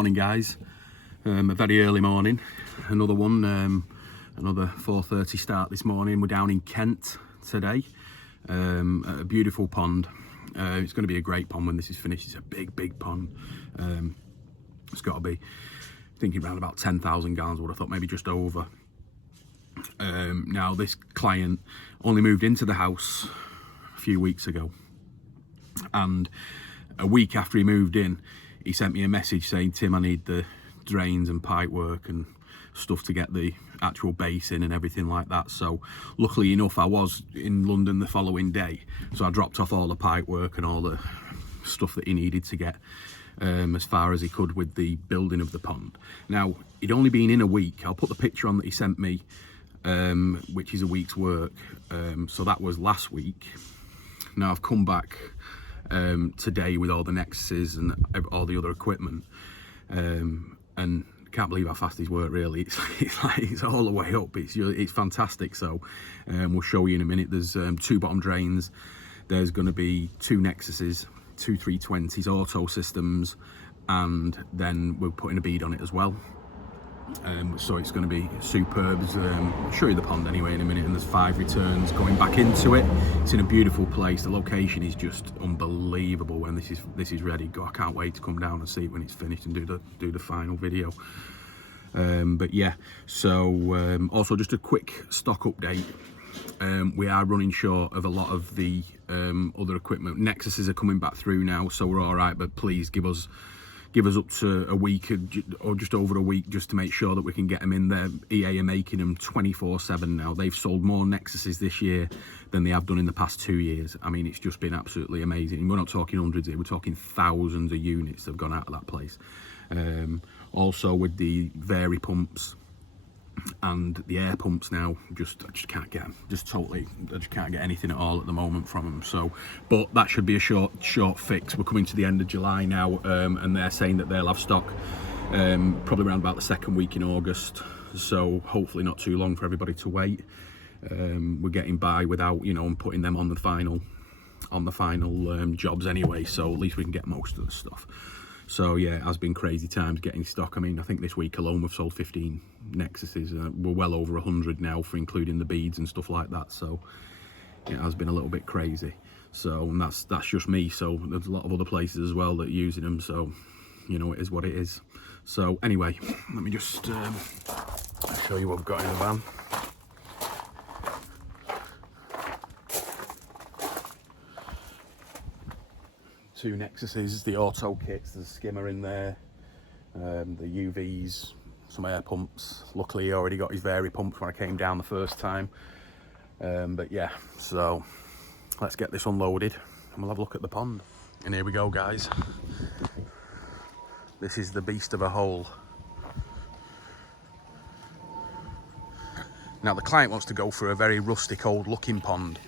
Morning guys, a very early morning, another one, another 4:30 start this morning. We're down in Kent today, at a beautiful pond. It's going to be a great pond when this is finished. It's a big pond. It's got to be, thinking around about 10,000 gallons, would I thought, maybe just over. Now this client only moved into the house a few weeks ago, and a week after he moved in, he sent me a message saying, Tim, I need the drains and pipe work and stuff to get the actual base in and everything like that. So luckily enough, I was in London the following day, so I dropped off all the pipe work and all the stuff that he needed to get as far as he could with the building of the pond. Now, he'd only been in a week. I'll put the picture on that he sent me, which is a week's work. So that was last week. Now I've come back today with all the Nexuses and all the other equipment, and can't believe how fast he's worked. Really, it's all the way up. It's fantastic. So we'll show you in a minute. There's 2 bottom drains. There's going to be 2 Nexuses, 2 320s, auto systems, and then we're putting a bead on it as well. So it's going to be superb. I'll show you the pond anyway in a minute, and there's 5 returns going back into it. It's in a beautiful place. The location is just unbelievable when this is ready. God, I can't wait to come down and see it when it's finished and do the final video. But yeah, so also just a quick stock update. We are running short of a lot of the other equipment. Nexuses are coming back through now, so we're all right, but please give us up to a week or just over a week just to make sure that we can get them in there. EA are making them 24/7 now. They've sold more Nexuses this year than they have done in the past 2 years. I mean, it's just been absolutely amazing. We're not talking hundreds here, we're talking thousands of units that have gone out of that place. Also with the Varipumps and the air pumps now, I just can't get them. I just can't get anything at all at the moment from them. So, but that should be a short fix. We're coming to the end of July now, and they're saying that they'll have stock probably around about the 2nd week in August. So hopefully not too long for everybody to wait. We're getting by without, you know, putting them on the final jobs anyway. So at least we can get most of the stuff. So yeah, it has been crazy times getting stock. I mean, I think this week alone we've sold 15 Nexuses. We're well over 100 now, for including the beads and stuff like that. So it has been a little bit crazy. So, and that's just me. So there's a lot of other places as well that are using them. So, you know, it is what it is. So anyway, let me just show you what we've got in the van. Two Nexuses, the auto kits, there's a skimmer in there, the UVs, some air pumps. Luckily he already got his Varipumps when I came down the first time. But yeah, so let's get this unloaded and we'll have a look at the pond. And here we go guys. This is the beast of a hole. Now the client wants to go for a very rustic old looking pond.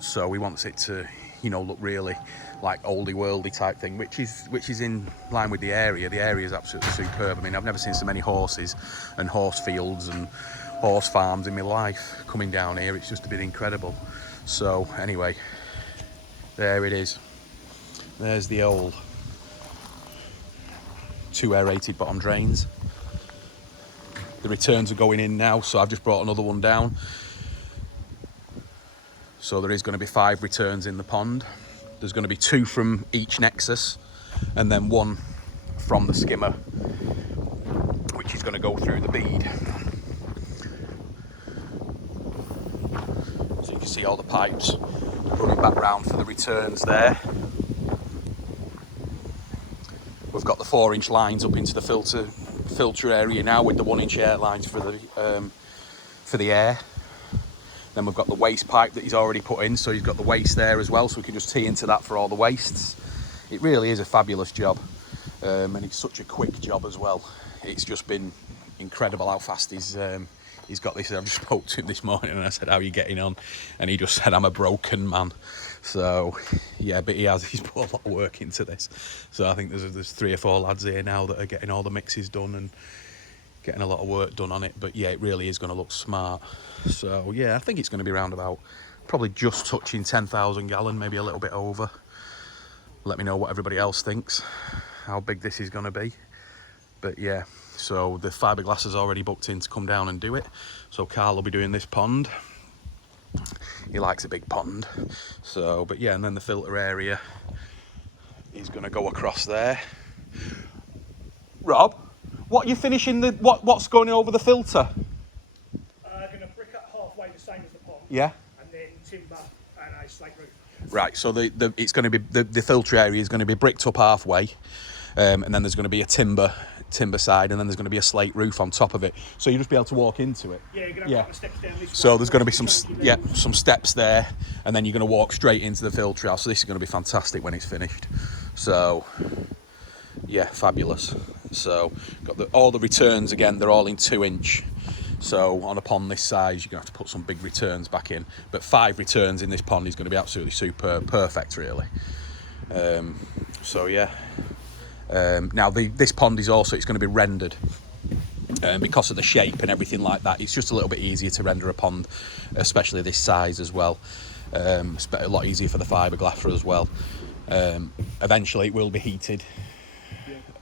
So he wants it to, you know, look really like oldie worldy type thing, which is in line with the area. The area is absolutely superb. I mean, I've never seen so many horses and horse fields and horse farms in my life coming down here. It's just been incredible. So anyway, there it is. There's the old 2 aerated bottom drains. The returns are going in now, so I've just brought another one down. So there is going to be 5 returns in the pond. There's going to be 2 from each Nexus and then 1 from the skimmer, which is going to go through the bead. So you can see all the pipes running back round for the returns there. We've got the 4-inch lines up into the filter area now with the 1-inch air lines for the air. Then we've got the waste pipe that he's already put in, so he's got the waste there as well, so we can just tee into that for all the wastes. It really is a fabulous job, and it's such a quick job as well. It's just been incredible how fast he's got this. I just spoke to him this morning and I said, how are you getting on? And he just said, I'm a broken man. So yeah, but he's put a lot of work into this. So I think there's 3 or 4 lads here now that are getting all the mixes done and getting a lot of work done on it. But yeah, it really is going to look smart. So yeah, I think it's going to be around about probably just touching 10,000 gallon, maybe a little bit over. Let me know what everybody else thinks. how big this is going to be. But yeah, so the fiberglass is already booked in to come down and do it. So Carl will be doing this pond. He likes a big pond. So, but yeah, and then the filter area is going to go across there. Rob, what are you finishing the, what's going over the filter? Going to brick up halfway the same as the pond. Yeah. And then timber and a slate roof. Right, so it's going to be, the filter area is going to be bricked up halfway. And then there's going to be a timber side, and then there's going to be a slate roof on top of it, so you'll just be able to walk into it. Yeah, you're going to have the steps down this so way. there's going to be some steps there, and then you're going to walk straight into the filter house. So this is going to be fantastic when it's finished. So yeah, fabulous. So got all the returns again, they're all in 2-inch. So on a pond this size, you're going to have to put some big returns back in, but 5 returns in this pond is going to be absolutely superb, perfect really. So yeah. Now this pond is also, it's going to be rendered because of the shape and everything like that. It's just a little bit easier to render a pond, especially this size as well. It's a lot easier for the fiberglass as well. Eventually it will be heated.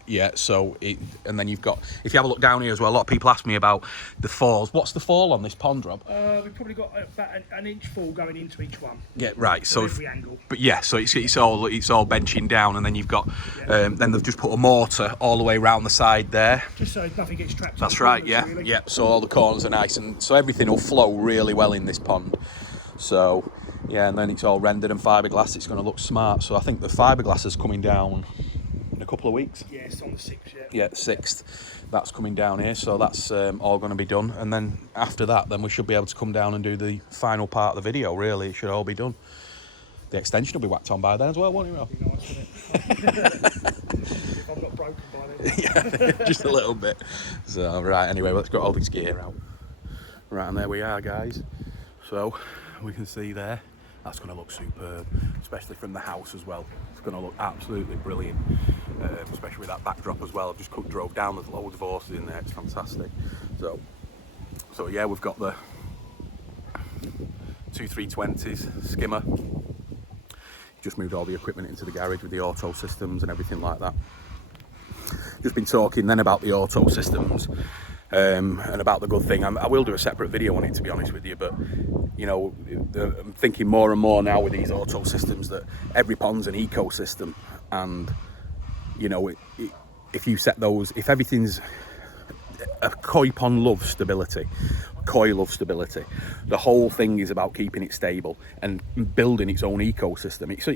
Yeah, so and then you've got, if you have a look down here as well, a lot of people ask me about the falls. What's the fall on this pond, Rob? We've probably got about an inch fall going into each one. Yeah, right. So every angle. But yeah, so it's all benching down, and then you've got then they've just put a mortar all the way around the side there. Just so nothing gets trapped. That's right. Yeah, really. Yeah. So all the corners are nice, and so everything will flow really well in this pond. So yeah, and then it's all rendered and fiberglass. It's going to look smart. So I think the fiberglass is coming down in a couple of weeks. Yeah, it's on the 6th, yeah 6th, that's coming down here, so that's all going to be done, and then after that then we should be able to come down and do the final part of the video. Really, it should all be done. The extension will be whacked on by then as well, won't it, Rob? Be nice, wouldn't it? If I'm not broken by then. Yeah, just a little bit. So right, anyway, let's get all this gear out. Right, and there we are, guys. So we can see there, that's going to look superb, especially from the house as well. It's going to look absolutely brilliant, especially with that backdrop as well. I've just drove down, there's loads of horses in there, it's fantastic. So yeah, we've got the 2 320s skimmer. Just moved all the equipment into the garage with the auto systems and everything like that. Just been talking then about the auto systems and about the good thing. I will do a separate video on it, to be honest with you, but you know, I'm thinking more and more now with these auto systems that every pond's an ecosystem, and you know, if you set those, if everything's a koi pond loves stability, koi loves stability. The whole thing is about keeping it stable and building its own ecosystem. So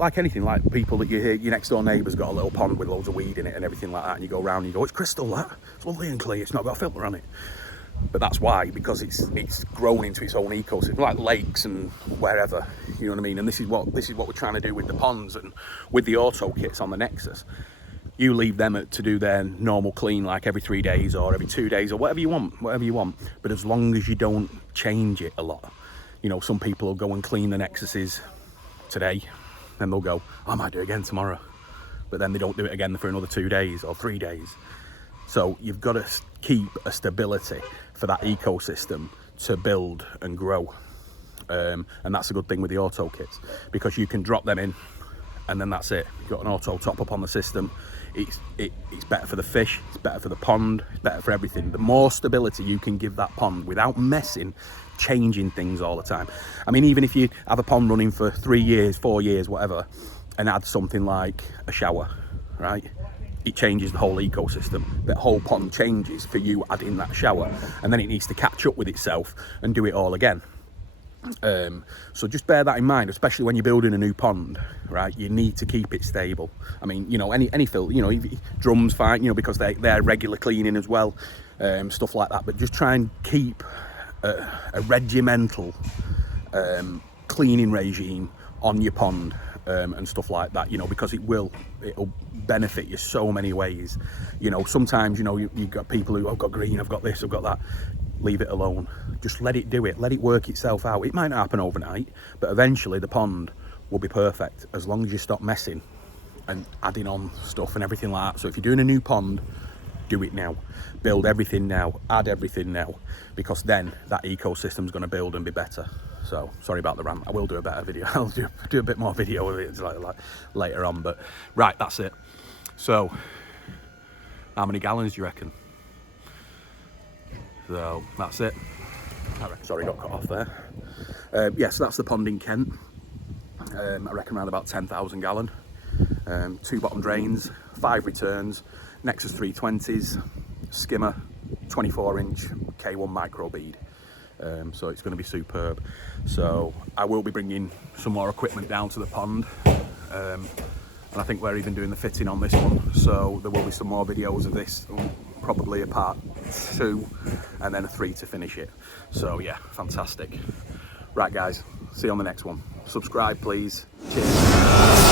like anything, like people that you hear, your next door neighbour's got a little pond with loads of weed in it and everything like that, and you go around and you go, it's crystal, that, it's lovely and clear, it's not got a filter on it. But that's why, because it's grown into its own ecosystem, like lakes and wherever, you know what I mean. And this is what we're trying to do with the ponds and with the auto kits on the Nexus. You leave them to do their normal clean like every 3 days or every 2 days or whatever you want. But as long as you don't change it a lot, you know, some people will go and clean the Nexuses today, then they'll go, I might do it again tomorrow, but then they don't do it again for another 2 days or 3 days. So you've got to keep a stability for that ecosystem to build and grow, and that's a good thing with the auto kits, because you can drop them in and then that's it. You've got an auto top up on the system. It's better for the fish, it's better for the pond, it's better for everything. The more stability you can give that pond without messing, changing things all the time. I mean, even if you have a pond running for 3 years, 4 years, whatever, and add something like a shower, right? It changes the whole ecosystem. The whole pond changes for you adding that shower, and then it needs to catch up with itself and do it all again. So just bear that in mind, especially when you're building a new pond, right? You need to keep it stable. I mean, you know, any filter, you know, drums fine, you know, because they're regular cleaning as well, stuff like that. But just try and keep a regimental cleaning regime on your pond and stuff like that, you know, because it'll benefit you so many ways. You know, sometimes, you know, you've got people who, I've got green, I've got this, I've got that. Leave it alone. Just let it do it. Let it work itself out. It might not happen overnight, but eventually the pond will be perfect as long as you stop messing and adding on stuff and everything like that. So if you're doing a new pond, do it now. Build everything now. Add everything now, because then that ecosystem's going to build and be better. So sorry about the rant. I will do a better video. I'll do a bit more video of it like later on. But right, that's it. So, how many gallons do you reckon? So that's it. Sorry, got cut off there. Yeah, so that's the pond in Kent. I reckon around about 10,000 gallon. 2 bottom drains, 5 returns, Nexus 320s, skimmer, 24-inch K1 Micro Bead. So it's going to be superb. So I will be bringing some more equipment down to the pond, and I think we're even doing the fitting on this one. So there will be some more videos of this, probably a part 2 and then a 3 to finish it. So yeah, fantastic. Right guys, see you on the next one. Subscribe please. Cheers.